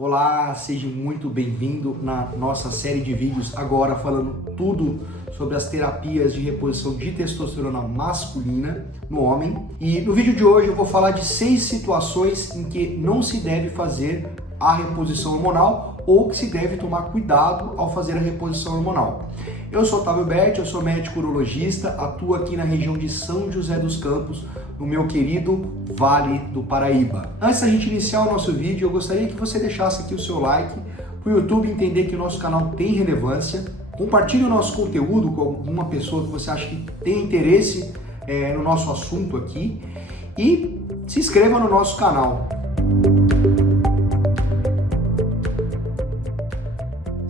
Olá, seja muito bem-vindo na nossa série de vídeos agora falando tudo sobre as terapias de reposição de testosterona masculina no homem. E no vídeo de hoje eu vou falar de 6 situações em que não se deve fazer a reposição hormonal ou que se deve tomar cuidado ao fazer a reposição hormonal. Eu sou Otávio Berti, eu sou médico urologista, atuo aqui na região de São José dos Campos, no meu querido Vale do Paraíba. Antes da gente iniciar o nosso vídeo, eu gostaria que você deixasse aqui o seu like, para o YouTube entender que o nosso canal tem relevância. Compartilhe o nosso conteúdo com alguma pessoa que você acha que tem interesse no nosso assunto aqui e se inscreva no nosso canal.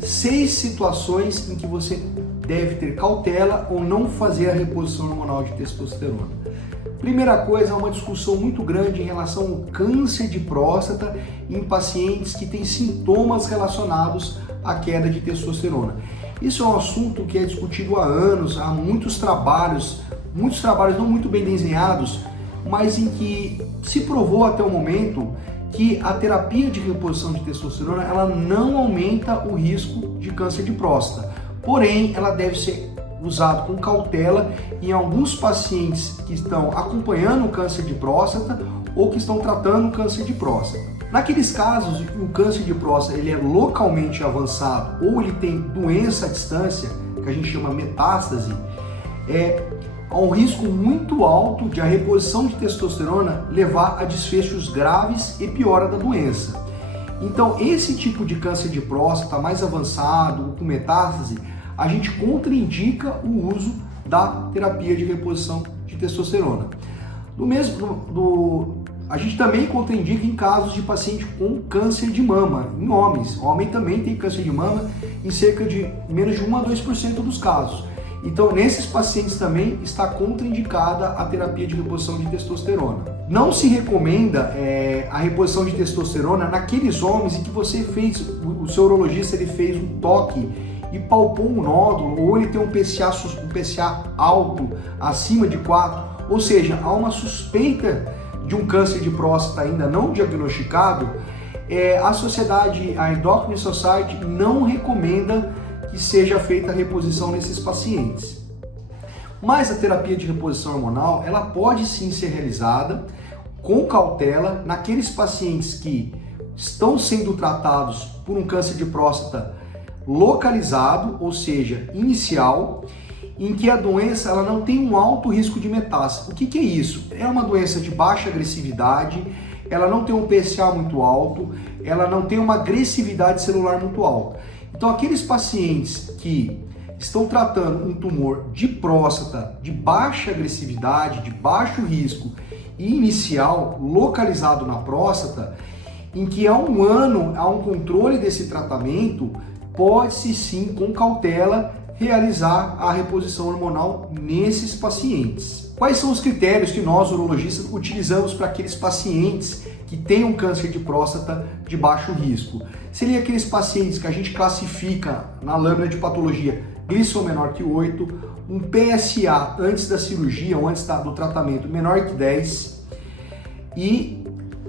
6 situações em que você deve ter cautela ou não fazer a reposição hormonal de testosterona. Primeira coisa, é uma discussão muito grande em relação ao câncer de próstata em pacientes que têm sintomas relacionados à queda de testosterona. Isso é um assunto que é discutido há anos, há muitos trabalhos não muito bem desenhados, mas em que se provou até o momento que a terapia de reposição de testosterona ela não aumenta o risco de câncer de próstata, porém ela deve ser usada com cautela em alguns pacientes que estão acompanhando o câncer de próstata ou que estão tratando o câncer de próstata. Naqueles casos em que o câncer de próstata ele é localmente avançado ou ele tem doença à distância, que a gente chama metástase, há um risco muito alto de a reposição de testosterona levar a desfechos graves e piora da doença. Então, esse tipo de câncer de próstata mais avançado, com metástase, a gente contraindica o uso da terapia de reposição de testosterona. A gente também contraindica em casos de paciente com câncer de mama, em homens. O homem também tem câncer de mama em cerca de menos de 1 a 2% dos casos. Então, nesses pacientes também está contraindicada a terapia de reposição de testosterona. Não se recomenda a reposição de testosterona naqueles homens em que o seu urologista ele fez um toque e palpou um nódulo, ou ele tem um PSA alto, acima de 4, ou seja, há uma suspeita de um câncer de próstata ainda não diagnosticado, a Endocrine Society não recomenda que seja feita a reposição nesses pacientes. Mas a terapia de reposição hormonal, ela pode sim ser realizada com cautela naqueles pacientes que estão sendo tratados por um câncer de próstata localizado, ou seja, inicial, em que a doença ela não tem um alto risco de metástase. O que é isso? É uma doença de baixa agressividade, ela não tem um PSA muito alto, ela não tem uma agressividade celular muito alta. Então, aqueles pacientes que estão tratando um tumor de próstata de baixa agressividade, de baixo risco e inicial, localizado na próstata, em que há um ano há um controle desse tratamento, pode-se sim, com cautela, realizar a reposição hormonal nesses pacientes. Quais são os critérios que nós, urologistas, utilizamos para aqueles pacientes que têm um câncer de próstata de baixo risco? Seriam aqueles pacientes que a gente classifica na lâmina de patologia glicemia menor que 8, um PSA antes da cirurgia ou antes do tratamento menor que 10 e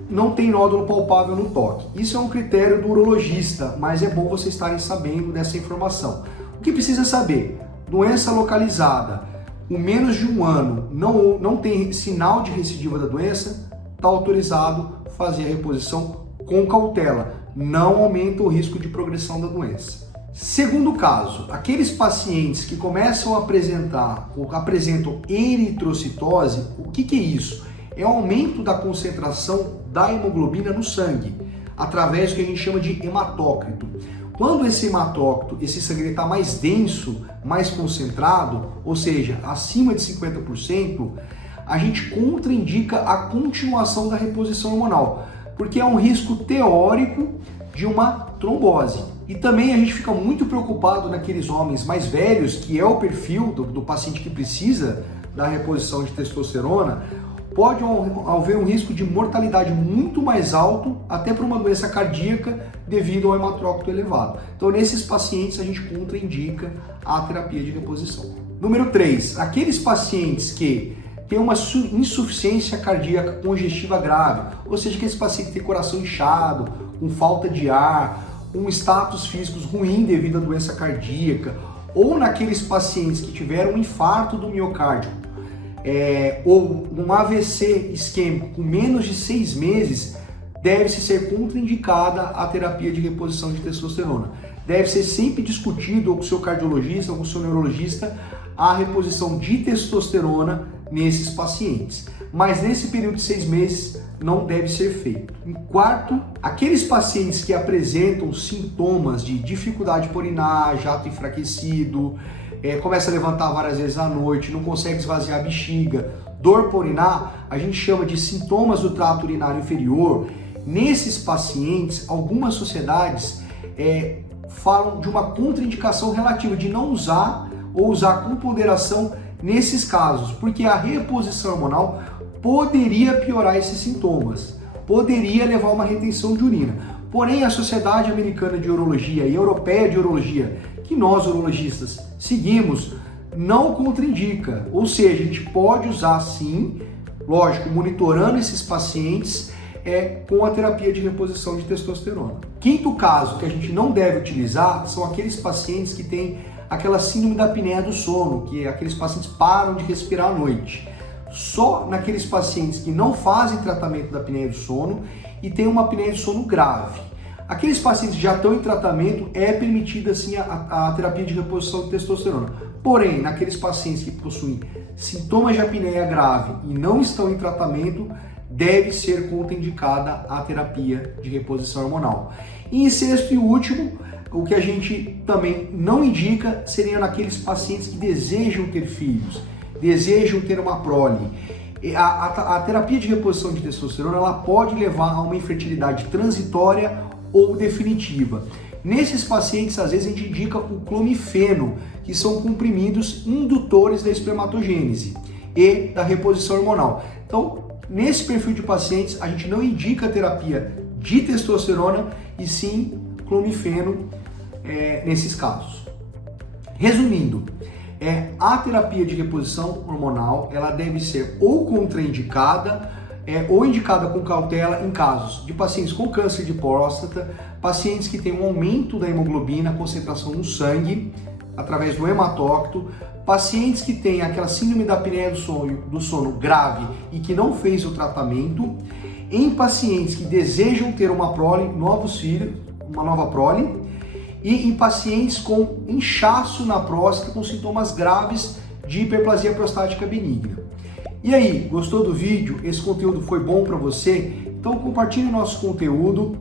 não tem nódulo palpável no toque. Isso é um critério do urologista, mas é bom vocês estarem sabendo dessa informação. O que precisa saber? Doença localizada, com menos de 1 ano, não tem sinal de recidiva da doença, está autorizado fazer a reposição com cautela. Não aumenta o risco de progressão da doença. Segundo caso, aqueles pacientes que começam a apresentam eritrocitose, o que é isso? É o aumento da concentração da hemoglobina no sangue, através do que a gente chama de hematócrito. Quando esse hematócrito, esse sangue está mais denso, mais concentrado, ou seja, acima de 50%, a gente contraindica a continuação da reposição hormonal, porque é um risco teórico de uma trombose. E também a gente fica muito preocupado naqueles homens mais velhos, que é o perfil do paciente que precisa da reposição de testosterona, pode haver um risco de mortalidade muito mais alto, até para uma doença cardíaca, devido ao hematócrito elevado. Então, nesses pacientes, a gente contraindica a terapia de reposição. Número 3, aqueles pacientes que têm uma insuficiência cardíaca congestiva grave, ou seja, aqueles pacientes que têm coração inchado, com falta de ar, um status físico ruim devido à doença cardíaca, ou naqueles pacientes que tiveram um infarto do miocárdio, ou um AVC isquêmico com menos de 6 meses, deve-se ser contraindicada a terapia de reposição de testosterona. Deve ser sempre discutido ou com o seu cardiologista ou com o seu neurologista a reposição de testosterona nesses pacientes. Mas nesse período de 6 meses não deve ser feito. Em quarto, aqueles pacientes que apresentam sintomas de dificuldade por urinar, jato enfraquecido, começa a levantar várias vezes à noite, não consegue esvaziar a bexiga, dor por urinar, a gente chama de sintomas do trato urinário inferior. Nesses pacientes, algumas sociedades falam de uma contraindicação relativa de não usar ou usar com ponderação nesses casos, porque a reposição hormonal poderia piorar esses sintomas, poderia levar a uma retenção de urina. Porém, a Sociedade Americana de Urologia e a Europeia de Urologia, que nós urologistas seguimos, não contraindica, ou seja, a gente pode usar sim, lógico, monitorando esses pacientes com a terapia de reposição de testosterona. Quinto caso que a gente não deve utilizar são aqueles pacientes que têm aquela síndrome da apneia do sono, que aqueles pacientes param de respirar à noite. Só naqueles pacientes que não fazem tratamento da apneia do sono e têm uma apneia do sono grave. Aqueles pacientes que já estão em tratamento, é permitida sim a terapia de reposição de testosterona. Porém, naqueles pacientes que possuem sintomas de apneia grave e não estão em tratamento, deve ser contraindicada a terapia de reposição hormonal. E em sexto e último, o que a gente também não indica seriam naqueles pacientes que desejam ter filhos, desejam ter uma prole. A terapia de reposição de testosterona ela pode levar a uma infertilidade transitória ou definitiva. Nesses pacientes, às vezes, a gente indica o clomifeno, que são comprimidos indutores da espermatogênese e da reposição hormonal. Então, nesse perfil de pacientes, a gente não indica a terapia de testosterona e sim clomifeno nesses casos. Resumindo, a terapia de reposição hormonal ela deve ser ou contraindicada ou indicada com cautela em casos de pacientes com câncer de próstata, pacientes que têm um aumento da hemoglobina, concentração no sangue, através do hematócrito, pacientes que têm aquela síndrome da apneia do sono grave e que não fez o tratamento, em pacientes que desejam ter uma prole, novos filhos, uma nova prole, e em pacientes com inchaço na próstata com sintomas graves de hiperplasia prostática benigna. E aí, gostou do vídeo? Esse conteúdo foi bom para você? Então compartilhe nosso conteúdo,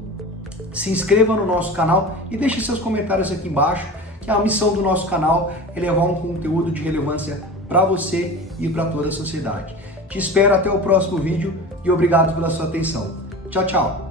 se inscreva no nosso canal e deixe seus comentários aqui embaixo, que a missão do nosso canal é levar um conteúdo de relevância para você e para toda a sociedade. Te espero até o próximo vídeo e obrigado pela sua atenção. Tchau, tchau!